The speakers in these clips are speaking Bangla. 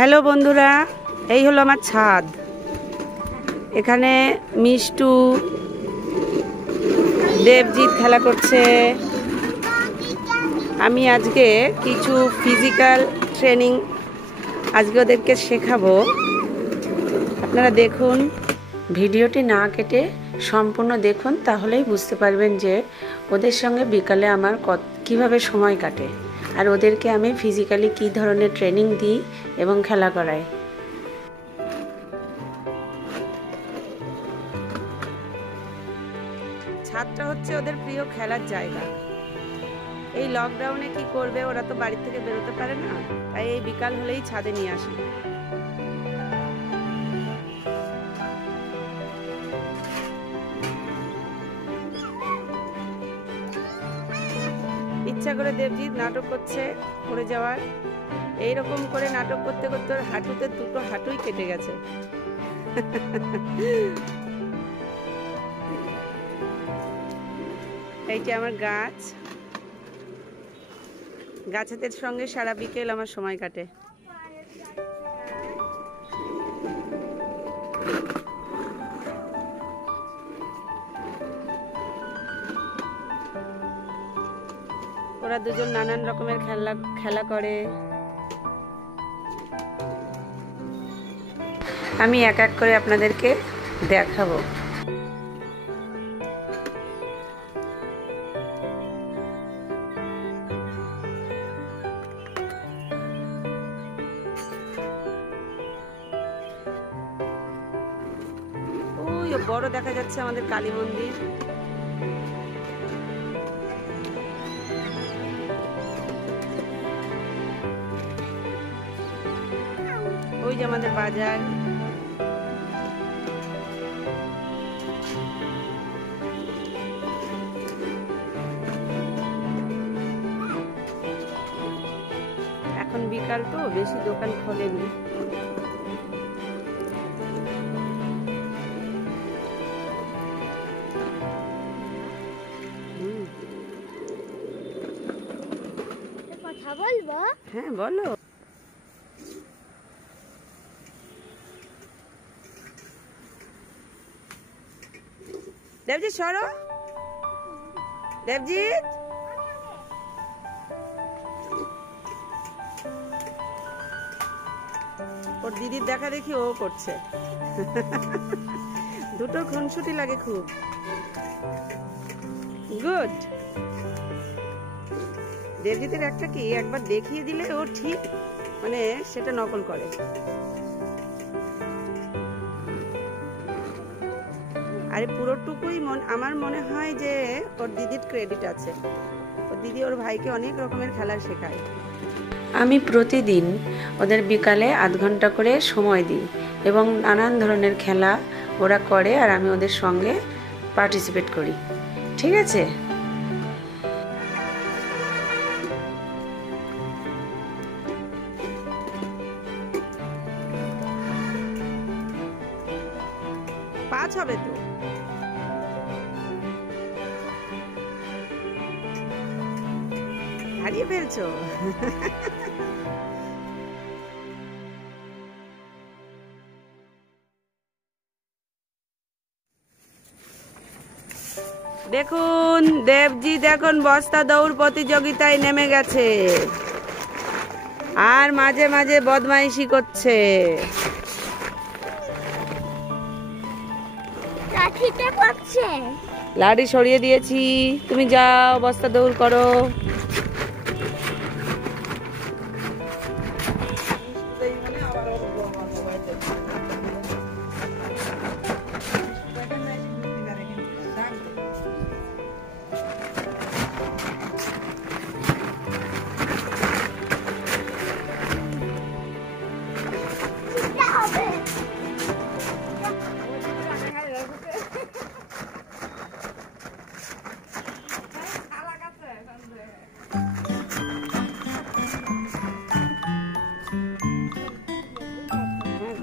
হ্যালো বন্ধুরা, এই হলো আমার ছাদ। এখানে মিষ্টু, দেবজিৎ খেলা করছে। আমি আজকে কিছু ফিজিক্যাল ট্রেনিং আজকে ওদেরকে শেখাবো। আপনারা দেখুন, ভিডিওটি না কেটে সম্পূর্ণ দেখুন, তাহলেই বুঝতে পারবেন যে ওদের সঙ্গে বিকালে আমার কিভাবে সময় কাটে আর ওদেরকে আমি ফিজিক্যালি কী ধরনের ট্রেনিং দিই এবং খেলা করাই। ছাদটা হচ্ছে ওদের প্রিয় খেলার জায়গা। এই লকডাউনে কি করবে, ওরা তো বাড়ি থেকে বেরোতে পারে না, তাই এই বিকাল হলেই ছাদে নিয়ে আসি। ইচ্ছা করে দেবজিৎ নাটক করছে পড়ে যাওয়ার। এইরকম করে নাটক করতে করতে ওর হাঁটুতে দুটো হাঁটুই কেটে গেছে। এইটা আমার গাছ, গাছেদের সঙ্গে সারা বিকেল আমার সময় কাটে। ওরা দুজন নানান রকমের খেলা করে। আমি এক এক করে আপনাদেরকে দেখাবো। ওই বড় দেখা যাচ্ছে আমাদের কালী মন্দির। ওই যে আমাদের বাজার। এখন বিকাল তো, বেশি দোকান খোলেনি। কথা বলবো? হ্যাঁ বলো। দেবজিৎ সরো, দেবজিৎ। ওর দিদির দেখা দেখি ও করছে। দুটো খুনসুটি লাগে খুব। গুড। দেবজিতের একটা কি, একবার দেখিয়ে দিলে ও ঠিক মানে সেটা নকল করে। আরে পুরোটুকুই আমার মনে হয় যে ওর দিদির ক্রেডিট আছে। ওর দিদি ওর ভাইকে অনেক রকমের খেলা শেখায়। আমি প্রতিদিন ওদের বিকালে আধ ঘন্টা করে সময় দিই এবং নানান ধরনের খেলা ওরা করে আর আমি ওদের সঙ্গে পার্টিসিপেট করি। ঠিক আছে? পাঁচ হবে তো। হারিয়ে ফেলছো। দেখুন, দেবজিৎ এখন বস্তা দৌড় প্রতিযোগিতায় নেমে গেছে আর মাঝে মাঝে বদমাইশি করছে। লাঠি সরিয়ে দিয়েছি, তুমি যাও বস্তা দৌড় করো।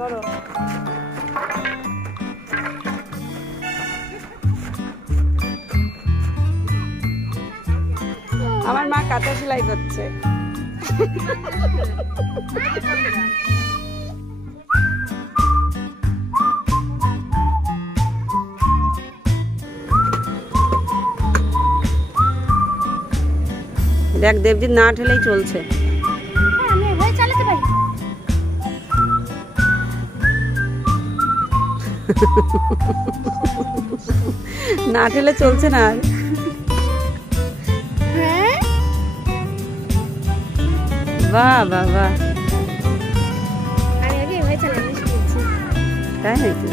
করো। আমার মা কাঁথা সেলাই করছে। দেখ দেবজিৎ না ঠেলেই চলছে। হ্যাঁ আমি এভাবে চালাতে পারি। না ঠেলে চলছে না আর। হ্যাঁ বাহ বাহ বাহ, আমি আগে এভাবে চালাতে শিখেছি। তাই নাকি?